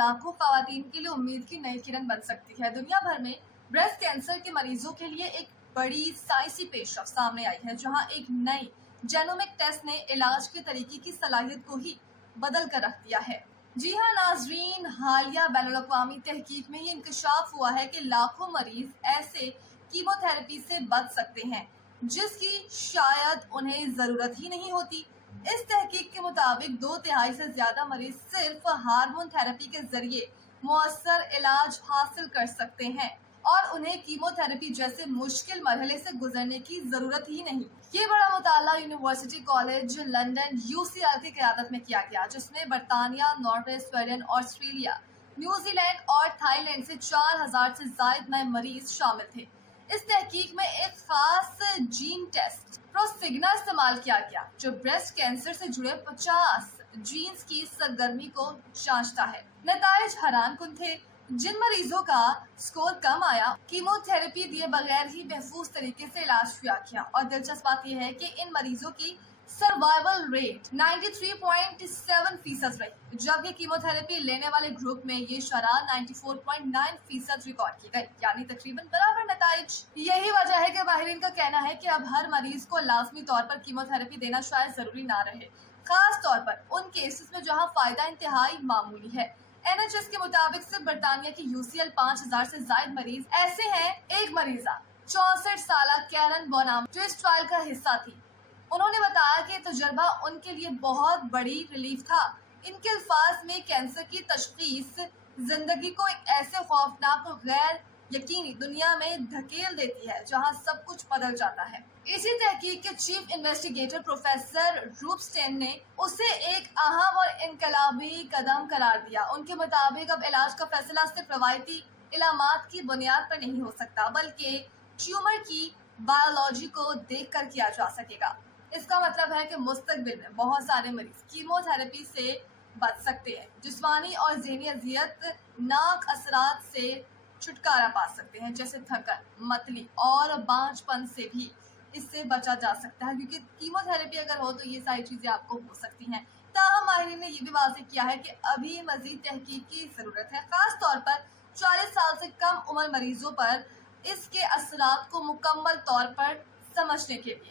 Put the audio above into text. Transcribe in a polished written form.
लाखों खवातीन के लिए उम्मीद की नई किरण बन सकती है। दुनिया भर में ब्रेस्ट कैंसर के मरीजों के लिए एक बड़ी साइंसी पेशरफ सामने आई है, जहां एक नई जेनोमिक टेस्ट ने इलाज के तरीके की सलाहियत को ही बदल कर रख दिया है। जी हाँ नाजरीन, हालिया बैनुल-अक़वामी तहकीक में ये इंकशाफ हुआ है कि लाखों मरीज ऐसे कीमोथेरेपी से बच सकते हैं जिसकी शायद उन्हें जरूरत ही नहीं होती। इस तहकीक के मुताबिक 2/3 से ज्यादा मरीज सिर्फ हार्मोन थेरेपी के जरिए मुअस्सर इलाज हासिल कर सकते हैं और उन्हें कीमोथेरेपी जैसे मुश्किल मरहले से गुजरने की जरूरत ही नहीं। ये बड़ा मुताला यूनिवर्सिटी कॉलेज लंदन UCL की क़यादत में किया गया, जिसमें बरतानिया, नॉर्वे, स्वीडन, ऑस्ट्रेलिया, न्यूजीलैंड और थाईलैंड से 4000 से ज्यादा नए मरीज शामिल थे। इस तहकीक में एक खास जीन टेस्ट प्रोसिग्ना इस्तेमाल किया गया, जो ब्रेस्ट कैंसर से जुड़े 50 जीन्स की सरगर्मी को जांचता है। नतीजे हैरानकुन थे। जिन मरीजों का स्कोर कम आया, कीमोथेरेपी दिए बगैर ही महफूज तरीके से इलाज किया गया। और दिलचस्प बात यह है कि इन मरीजों की सर्वाइवल रेट 93.7% रही, जबकि कीमोथेरेपी लेने वाले ग्रुप में ये शरह 94.9% रिकॉर्ड की गई, यानी तकरीबन बराबर नतीजे। यही वजह है कि माहिरीन का कहना है कि अब हर मरीज को लाजमी तौर पर कीमोथेरेपी देना शायद जरूरी ना रहे, खास तौर पर उन केसेस में जहां फायदा इंतहाई मामूली है। NHS के मुताबिक सिर्फ बरतानिया की UCL 5000 से ज्यादा मरीज ऐसे हैं। एक मरीजा 64 साल कैरन बोनाम जो इस ट्रायल का हिस्सा थी, उन्होंने बताया कि तजुर्बा उनके लिए बहुत बड़ी रिलीफ था। इनके अल्फाज में कैंसर की तशखीस जिंदगी को एक ऐसे खौफनाक और गैर यकीनी दुनिया में धकेल देती है जहां सब कुछ बदल जाता है। इसी तहकीक के चीफ इन्वेस्टिगेटर प्रोफेसर रूपस्टेन ने उसे एक अहम और इनकलाबी कदम करार दिया। उनके मुताबिक अब इलाज का फैसला सिर्फ रवायती इलामात की बुनियाद पर नहीं हो सकता, बल्कि ट्यूमर की बायोलॉजी को देख कर किया जा सकेगा। इसका मतलब है कि मुस्तकबिल में बहुत सारे मरीज कीमोथेरेपी से बच सकते हैं, जिस्मानी और ज़हनी अज़ियतनाक असरात से छुटकारा पा सकते हैं, जैसे थकन, मतली और बांझपन से भी इससे बचा जा सकता है, क्योंकि कीमोथेरेपी अगर हो तो ये सारी चीज़ें आपको हो सकती हैं। ताहम माहिरीन ने यह भी वाज़ेह किया है कि अभी मज़ीद तहकीक की ज़रूरत है, ख़ास तौर पर 40 साल से कम उम्र मरीजों पर इसके असरात को मुकम्मल तौर पर समझने के लिए।